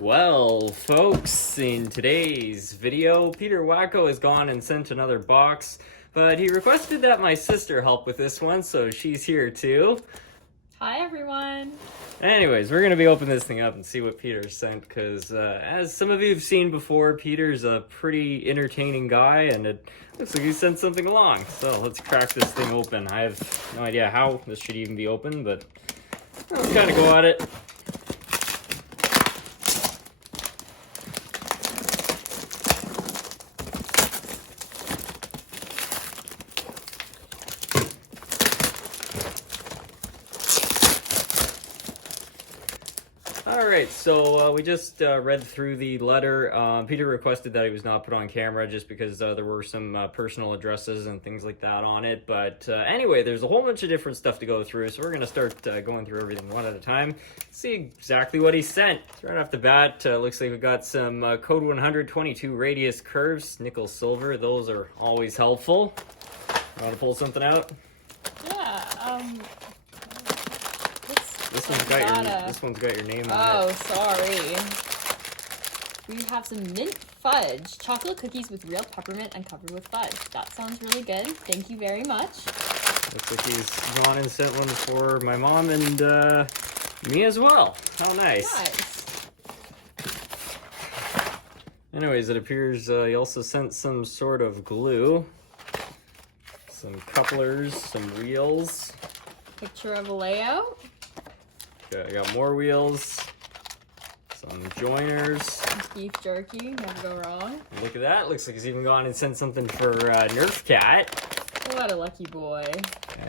Well, folks, in today's video, Peter Wacko has gone and sent another box, but he requested that my sister help with this one, so she's here too. Hi, everyone. Anyways, we're going to be opening this thing up and see what Peter sent, because as some of you have seen before, Peter's a pretty entertaining guy, and it looks like he sent something along. So let's crack this thing open. I have no idea how this should even be open, but let's kind of go at it. Alright, so we just read through the letter. Peter requested that he was not put on camera just because there were some personal addresses and things like that on it. But anyway, there's a whole bunch of different stuff to go through, so we're going to start going through everything one at a time. See exactly what he sent. Right off the bat, looks like we got some code 122 radius curves, nickel silver. Those are always helpful. You want to pull something out? Yeah, This one's got your name on it. Oh, sorry. We have some mint fudge. Chocolate cookies with real peppermint and covered with fudge. That sounds really good. Thank you very much. Looks like he's gone and sent one for my mom and me as well. How nice. Nice. Anyways, it appears he also sent some sort of glue. Some couplers, some wheels. Picture of a layout. Okay, I got more wheels. Some joiners. Beef jerky. Never go wrong. Look at that. Looks like he's even gone and sent something for Nerf Cat. What a lucky boy.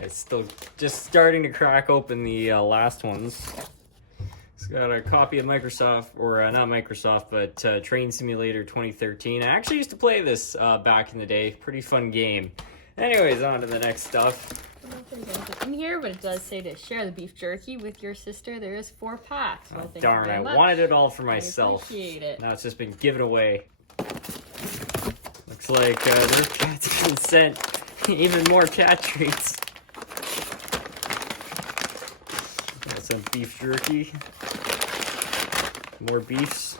It's still just starting to crack open the last ones. It's got a copy of Microsoft, or not Microsoft, but Train Simulator 2013. I actually used to play this back in the day. Pretty fun game. Anyways, on to the next stuff. I don't know if there's anything in here, but it does say to share the beef jerky with your sister. There is 4 packs. Well, thank Darn, you very I much. wanted it all for myself. I appreciate it. Now it's just been given away. Looks like their cat's been sent even more cat treats. Got some beef jerky. More beefs.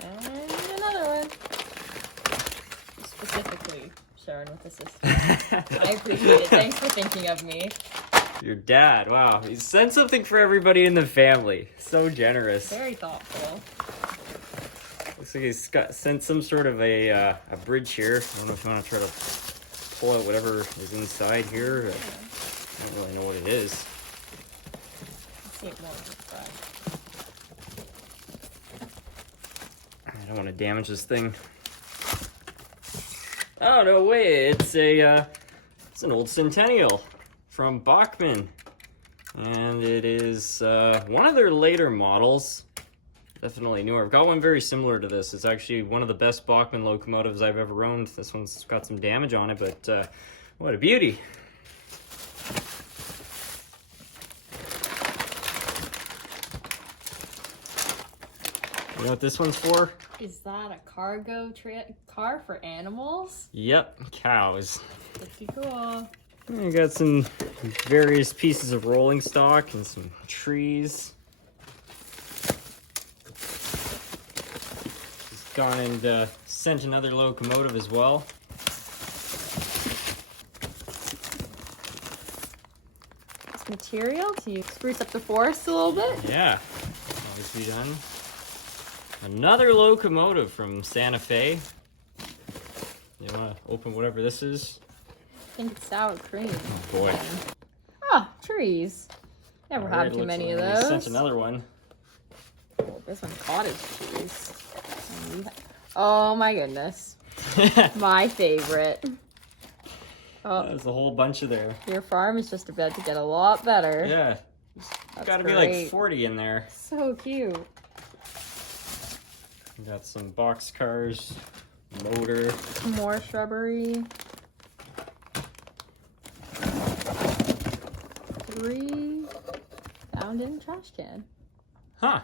And another one. Specifically sharing with the sister. I appreciate it. Thanks for thinking of me. Your dad, wow. He sent something for everybody in the family. So generous. Very thoughtful. Looks like he's sent some sort of a bridge here. I don't know if you want to try to pull out whatever is inside here. I don't really know what it is. Let's see it more inside. I don't want to damage this thing. Oh, no way. It's an old Centennial from Bachmann. And it is one of their later models. Definitely newer. I've got one very similar to this. It's actually one of the best Bachmann locomotives I've ever owned. This one's got some damage on it, but what a beauty. You know what this one's for? Is that a cargo car for animals? Yep, cows. Pretty cool. You got some various pieces of rolling stock and some trees. He's gone and sent another locomotive as well. This material to spruce up the forest a little bit. Yeah, always be done. Another locomotive from Santa Fe. You want to open whatever this is? I think it's sour cream. Oh boy. Ah, trees. Never Alright, had too looks many like of he those. sent another one. Oh, this one's cottage cheese. Oh my goodness. My favorite. Oh, There's a whole bunch of there. your farm is just about to get a lot better. Yeah, That's gotta be great. like 40 in there. So cute. We got some box cars, motor. More shrubbery. 3 found in trash can. Huh.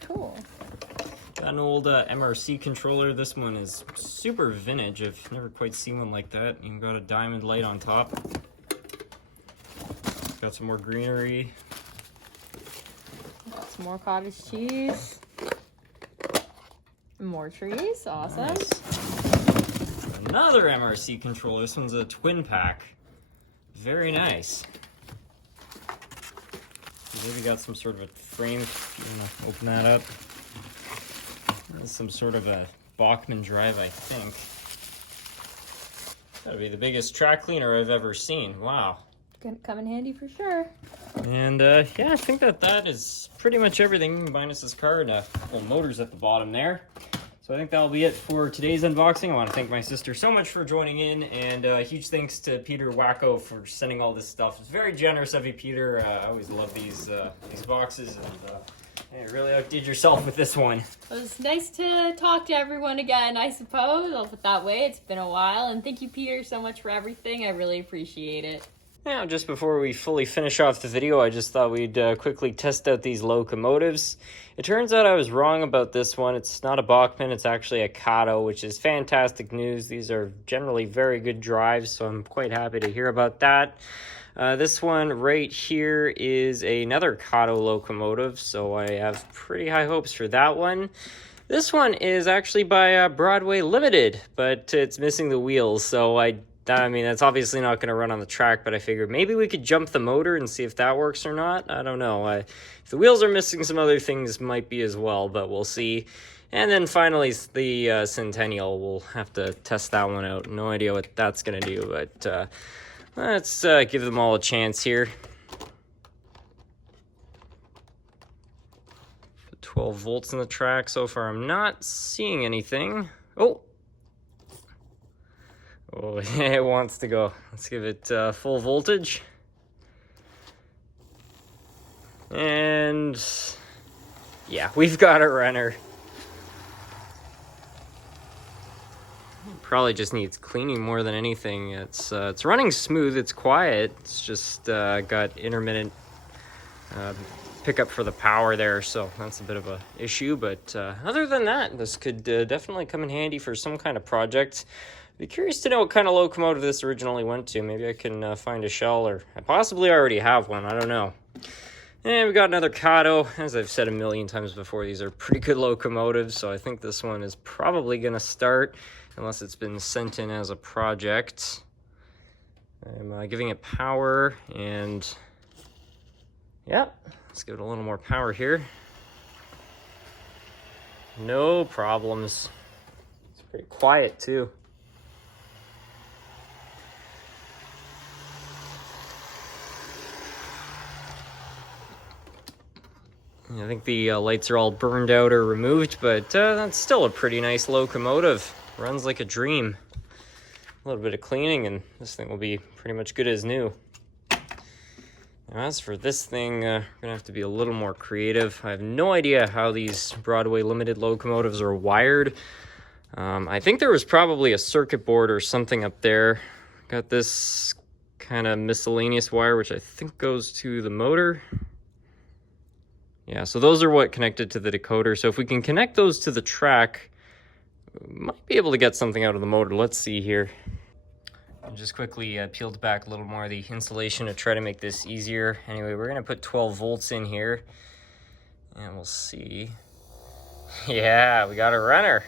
Cool. Got an old MRC controller. This one is super vintage. I've never quite seen one like that. Even got a diamond light on top. Got some more greenery. Got some more cottage cheese. more trees. Awesome. Nice. Another MRC controller. This one's a twin pack. Very nice. Maybe got some sort of a frame. If you want to open that up. That's some sort of a Bachmann drive, I think. Gotta be the biggest track cleaner I've ever seen. Wow. Gonna come in handy for sure. And yeah, I think that is pretty much everything minus this card. Couple motors at the bottom there. So I think that'll be it for today's unboxing. I want to thank my sister so much for joining in, and huge thanks to Peter Wacko for sending all this stuff. It's very generous of you, Peter. I always love these boxes, and you really outdid yourself with this one. It was nice to talk to everyone again, I suppose. I'll put it that way. It's been a while, and thank you, Peter, so much for everything. I really appreciate it. Now, just before we fully finish off the video, I just thought we'd quickly test out these locomotives. It turns out I was wrong about this one. It's not a Bachmann, it's actually a Kato, which is fantastic news. These are generally very good drives, so I'm quite happy to hear about that. This one right here is another Kato locomotive, so I have pretty high hopes for that one. This one is actually by Broadway Limited, but it's missing the wheels, so I mean, that's obviously not going to run on the track, but I figured maybe we could jump the motor and see if that works or not. I don't know. If the wheels are missing, some other things might be as well, but we'll see. And then finally, the Centennial. We'll have to test that one out. No idea what that's going to do, but let's give them all a chance here. 12 volts in the track. So far, I'm not seeing anything. Oh, it wants to go. Let's give it full voltage. And yeah, we've got a runner. Probably just needs cleaning more than anything. It's running smooth. It's quiet. It's just got intermittent pickup for the power there, so that's a bit of a issue. But other than that, this could definitely come in handy for some kind of project. Be curious to know what kind of locomotive this originally went to. Maybe I can find a shell, or I possibly already have one. I don't know. And we got another Kato. As I've said a million times before, these are pretty good locomotives, so I think this one is probably going to start, unless it's been sent in as a project. I'm giving it power, and yeah, let's give it a little more power here. No problems. It's pretty quiet, too. I think the lights are all burned out or removed, but that's still a pretty nice locomotive. Runs like a dream. A little bit of cleaning and this thing will be pretty much good as new. Now, as for this thing, we're gonna have to be a little more creative. I have no idea how these Broadway Limited locomotives are wired. I think there was probably a circuit board or something up there. Got this kind of miscellaneous wire, which I think goes to the motor. Yeah, so those are what connected to the decoder. So if we can connect those to the track, we might be able to get something out of the motor. Let's see here. I just quickly peeled back a little more of the insulation to try to make this easier. Anyway, we're going to put 12 volts in here, and we'll see. Yeah, we got a runner.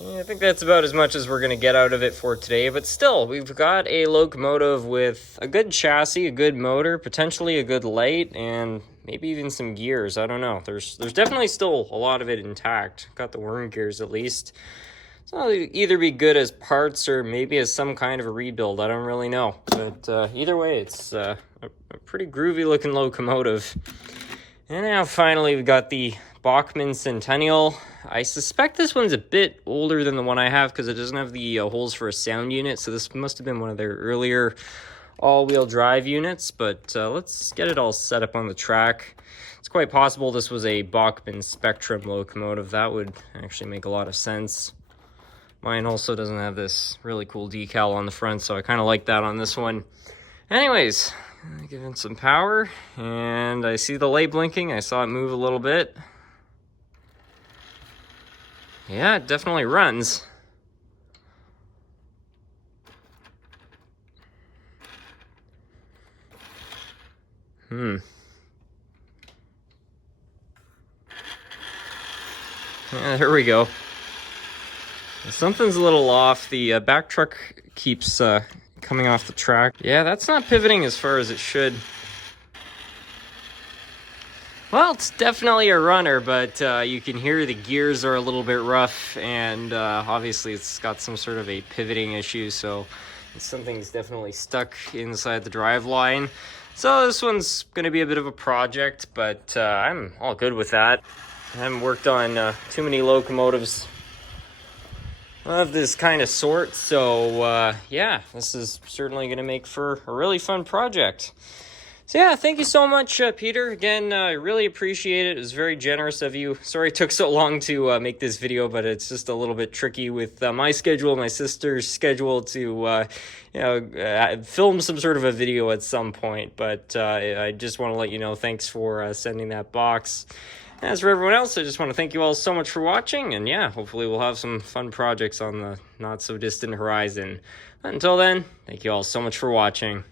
Yeah, I think that's about as much as we're going to get out of it for today, but still, we've got a locomotive with a good chassis, a good motor, potentially a good light, and maybe even some gears. I don't know. There's definitely still a lot of it intact. Got the worm gears at least. So it'll either be good as parts or maybe as some kind of a rebuild. I don't really know. But either way, it's a pretty groovy looking locomotive. And now finally we've got the Bachmann Centennial. I suspect this one's a bit older than the one I have because it doesn't have the holes for a sound unit. So this must have been one of their earlier all-wheel drive units. But let's get it all set up on the track. It's quite possible this was a Bachmann Spectrum locomotive. That would actually make a lot of sense. Mine also doesn't have this really cool decal on the front, so I kind of like that on this one. Anyways, give it some power, and I see the light blinking. I saw it move a little bit. Yeah, it definitely runs. Yeah, there we go. Something's a little off. The back truck keeps coming off the track. Yeah, that's not pivoting as far as it should. Well, it's definitely a runner, but you can hear the gears are a little bit rough, and obviously it's got some sort of a pivoting issue, so something's definitely stuck inside the drive line. So this one's going to be a bit of a project, but I'm all good with that. I haven't worked on too many locomotives of this kind of sort, so yeah, this is certainly going to make for a really fun project. So yeah, thank you so much, Peter. Again, I really appreciate it. It was very generous of you. Sorry it took so long to make this video, but it's just a little bit tricky with my schedule, my sister's schedule to film some sort of a video at some point. But I just want to let you know, thanks for sending that box. As for everyone else, I just want to thank you all so much for watching. And yeah, hopefully we'll have some fun projects on the not so distant horizon. Until then, thank you all so much for watching.